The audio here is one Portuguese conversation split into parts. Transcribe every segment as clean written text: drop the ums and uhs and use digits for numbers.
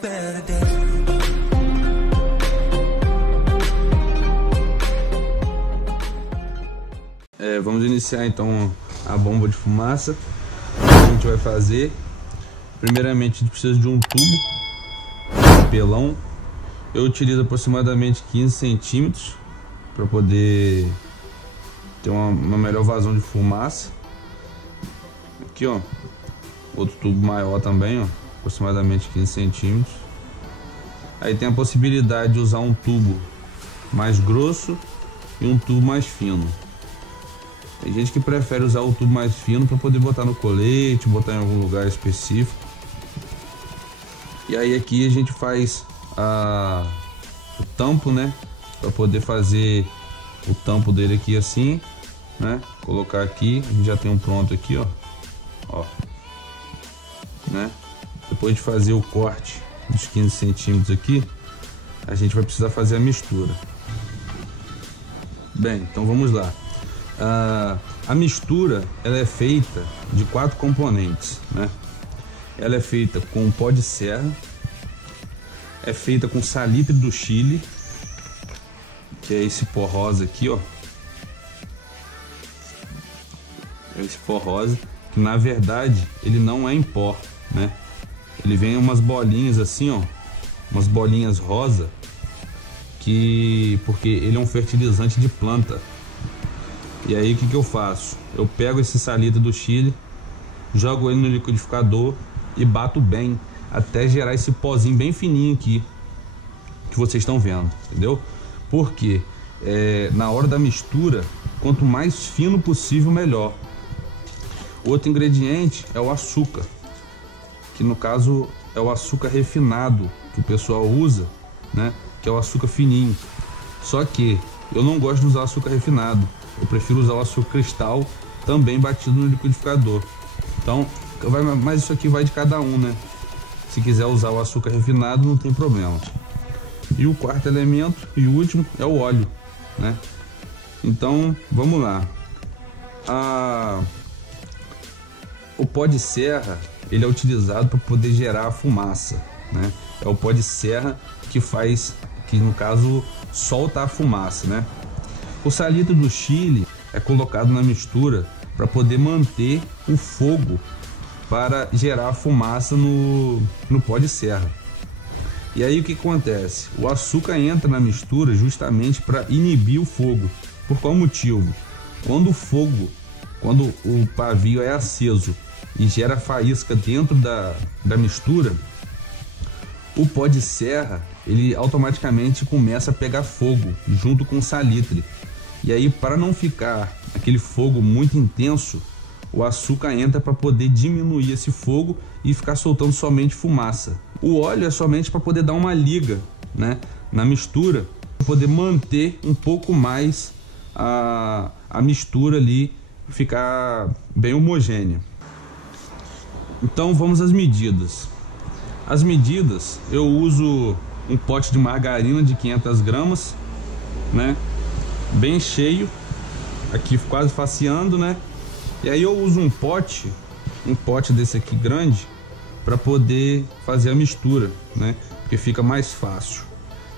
better day. Vamos iniciar então a bomba de fumaça. O que a gente vai fazer? Primeiramente, a gente precisa de um tubo, papelão. Eu utilizo aproximadamente 15 centímetros para poder ter uma melhor vazão de fumaça. Aqui, ó, outro tubo maior também, ó, aproximadamente 15 centímetros. Aí tem a possibilidade de usar um tubo mais grosso e um tubo mais fino. Tem gente que prefere usar o tubo mais fino para poder botar no colete, botar em algum lugar específico. E aí aqui a gente faz o tampo, né? Para poder fazer o tampo dele aqui assim, né? Colocar aqui, a gente já tem um pronto aqui, ó, né? Depois de fazer o corte dos 15 centímetros aqui, a gente vai precisar fazer a mistura. Bem, então vamos lá. A mistura ela é feita de 4 componentes, né? Ela é feita com pó de serra, é feita com salitre do Chile, que é esse pó rosa aqui, ó. Esse pó rosa, que na verdade ele não é em pó, né? Ele vem umas bolinhas assim, ó, umas bolinhas rosa, porque ele é um fertilizante de planta. E aí o que eu faço? Eu pego esse salitre do Chile, jogo ele no liquidificador e bato bem até gerar esse pozinho bem fininho aqui que vocês estão vendo, entendeu? Porque na hora da mistura, quanto mais fino possível, melhor. Outro ingrediente é o açúcar, que no caso é o açúcar refinado que o pessoal usa, né? Que é o açúcar fininho. Só que eu não gosto de usar açúcar refinado. Eu prefiro usar o açúcar cristal, também batido no liquidificador. Então, mas isso aqui vai de cada um, né? Se quiser usar o açúcar refinado, não tem problema. E o quarto elemento e último é o óleo, né? Então, vamos lá. O pó de serra, ele é utilizado para poder gerar a fumaça, né? É o pó de serra que no caso solta a fumaça, né? O salitre do Chile é colocado na mistura para poder manter o fogo para gerar a fumaça no pó de serra. E aí o que acontece? O açúcar entra na mistura justamente para inibir o fogo. Por qual motivo? Quando o pavio é aceso e gera faísca dentro da mistura, o pó de serra ele automaticamente começa a pegar fogo junto com o salitre. E aí, para não ficar aquele fogo muito intenso, o açúcar entra para poder diminuir esse fogo e ficar soltando somente fumaça. O óleo é somente para poder dar uma liga, né, na mistura, para poder manter um pouco mais a mistura ali, ficar bem homogênea. Então vamos às medidas. As medidas, eu uso um pote de margarina de 500 gramas, né? Bem cheio, aqui quase faceando, né? E aí eu uso um pote desse aqui grande para poder fazer a mistura, né? Porque fica mais fácil.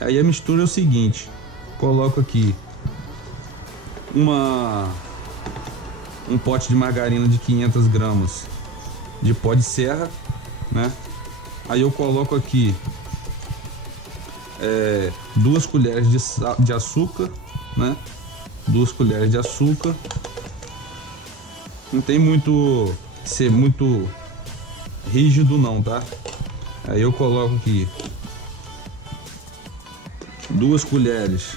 Aí a mistura é o seguinte: coloco aqui um pote de margarina de 500 gramas de pó de serra, né? Aí eu coloco aqui 2 colheres de açúcar, né? 2 colheres de açúcar. Não tem ser muito rígido não, tá? Aí eu coloco aqui 2 colheres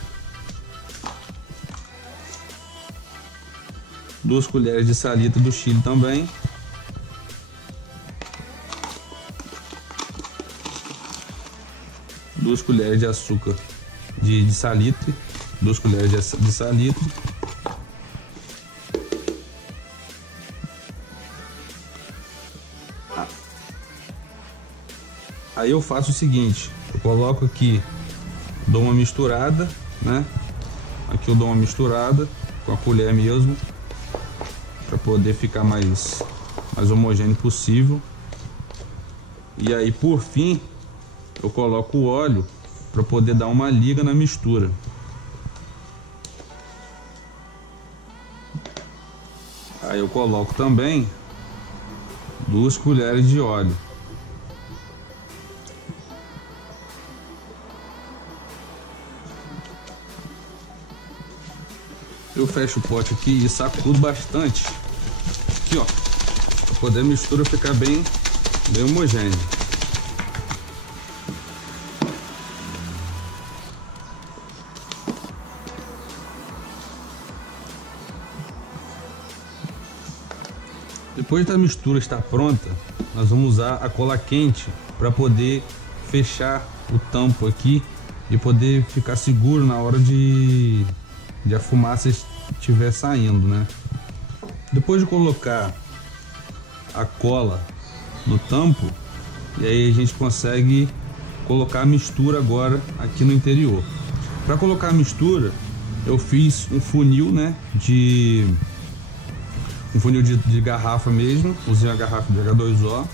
de salitre do Chile também. Duas colheres de açúcar de salitre, 2 colheres de salitre. Aí eu faço o seguinte: eu coloco aqui, dou uma misturada, né? Aqui eu dou uma misturada com a colher mesmo, para poder ficar mais homogêneo possível. E aí por fim eu coloco o óleo para poder dar uma liga na mistura. Aí eu coloco também 2 colheres de óleo. Eu fecho o pote aqui e sacudo bastante. Aqui, ó, para poder a mistura ficar bem homogênea. Depois da mistura estar pronta, nós vamos usar a cola quente para poder fechar o tampo aqui e poder ficar seguro na hora de a fumaça estiver saindo, né? Depois de colocar a cola no tampo, e aí a gente consegue colocar a mistura agora aqui no interior. Para colocar a mistura, eu fiz um funil, né? Um funil de garrafa mesmo, usei a garrafa de H2O.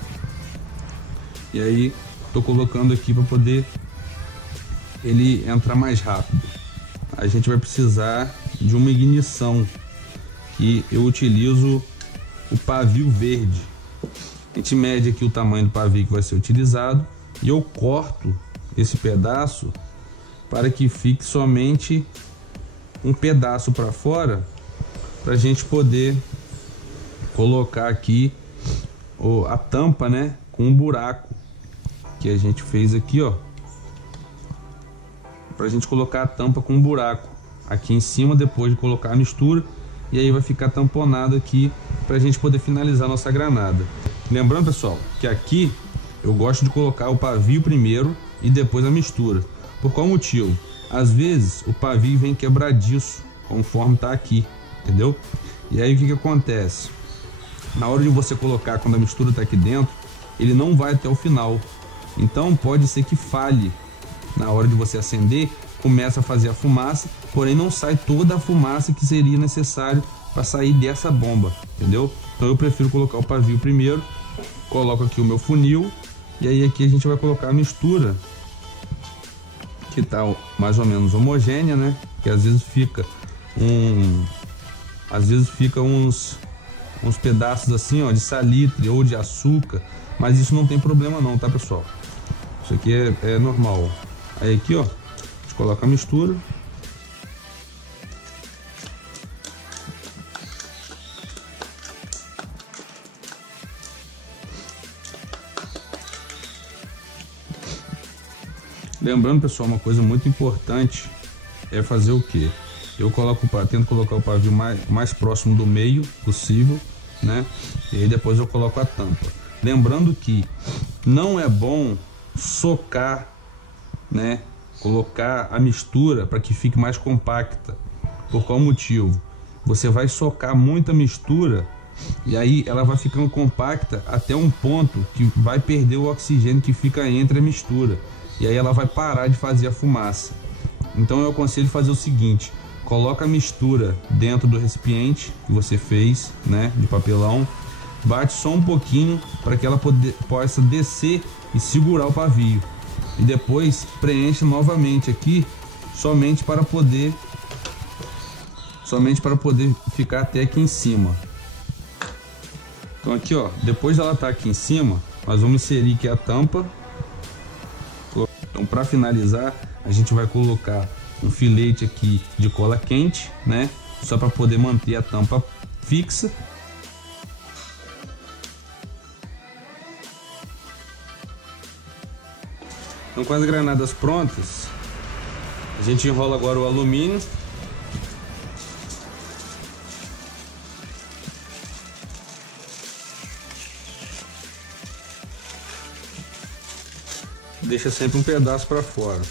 E aí tô colocando aqui para poder ele entrar mais rápido. A gente vai precisar de uma ignição, que eu utilizo o pavio verde. A gente mede aqui o tamanho do pavio que vai ser utilizado e eu corto esse pedaço para que fique somente um pedaço para fora, para a gente poder colocar aqui a tampa, né, com um buraco que a gente fez aqui, ó, para a gente colocar a tampa com um buraco aqui em cima depois de colocar a mistura, e aí vai ficar tamponado aqui para a gente poder finalizar a nossa granada. Lembrando, pessoal, que aqui eu gosto de colocar o pavio primeiro e depois a mistura. Por qual motivo? Às vezes o pavio vem quebradiço, conforme tá aqui, entendeu? E aí o que que acontece? Na hora de você colocar, quando a mistura tá aqui dentro, ele não vai até o final. Então pode ser que falhe. Na hora de você acender, começa a fazer a fumaça, porém não sai toda a fumaça que seria necessário para sair dessa bomba, entendeu? Então eu prefiro colocar o pavio primeiro, coloco aqui o meu funil, e aí aqui a gente vai colocar a mistura, que tá mais ou menos homogênea, né? Que às vezes fica uns pedaços assim, ó, de salitre ou de açúcar, mas isso não tem problema não, tá, pessoal? Isso aqui é normal. Aí aqui, ó, a gente coloca a mistura. Lembrando, pessoal, uma coisa muito importante é fazer o que? Eu tento colocar o pavio mais próximo do meio possível, né? E aí depois eu coloco a tampa. Lembrando que não é bom socar, né? Colocar a mistura para que fique mais compacta. Por qual motivo? Você vai socar muita mistura e aí ela vai ficando compacta até um ponto que vai perder o oxigênio que fica entre a mistura. E aí ela vai parar de fazer a fumaça. Então eu aconselho fazer o seguinte: coloca a mistura dentro do recipiente que você fez, né, de papelão, bate só um pouquinho para que ela possa descer e segurar o pavio, e depois preenche novamente aqui, somente para poder ficar até aqui em cima. Então aqui, ó, depois dela estar aqui em cima, nós vamos inserir aqui a tampa. Então, para finalizar, a gente vai colocar um filete aqui de cola quente, né? Só para poder manter a tampa fixa. Então, com as granadas prontas, a gente enrola agora o alumínio. Deixa sempre um pedaço para fora.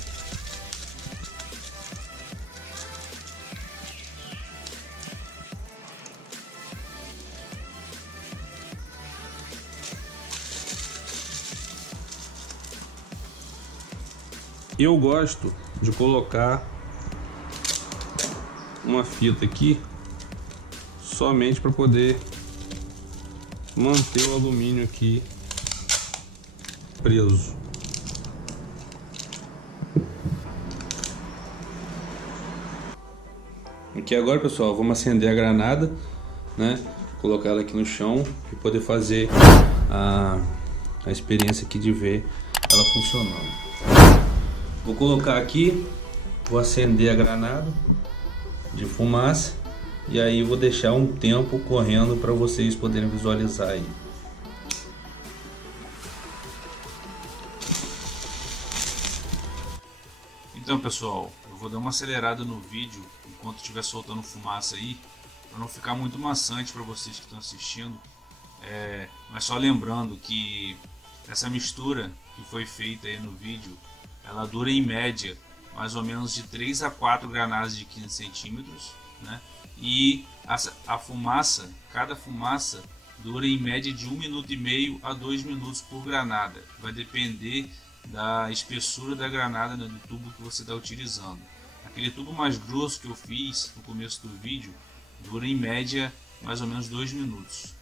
Eu gosto de colocar uma fita aqui somente para poder manter o alumínio aqui preso. Aqui agora, pessoal, vamos acender a granada, né? Colocar ela aqui no chão e poder fazer a experiência aqui de ver ela funcionando. Vou colocar aqui, vou acender a granada de fumaça e aí vou deixar um tempo correndo para vocês poderem visualizar aí. Então, pessoal, eu vou dar uma acelerada no vídeo enquanto estiver soltando fumaça aí, para não ficar muito maçante para vocês que estão assistindo. Mas só lembrando que essa mistura que foi feita aí no vídeo, ela dura em média mais ou menos de 3 a 4 granadas de 15 centímetros, né? E a fumaça, cada fumaça dura em média de 1,5 minuto a 2 minutos por granada. Vai depender da espessura da granada, né, do tubo que você está utilizando. Aquele tubo mais grosso que eu fiz no começo do vídeo dura em média mais ou menos 2 minutos.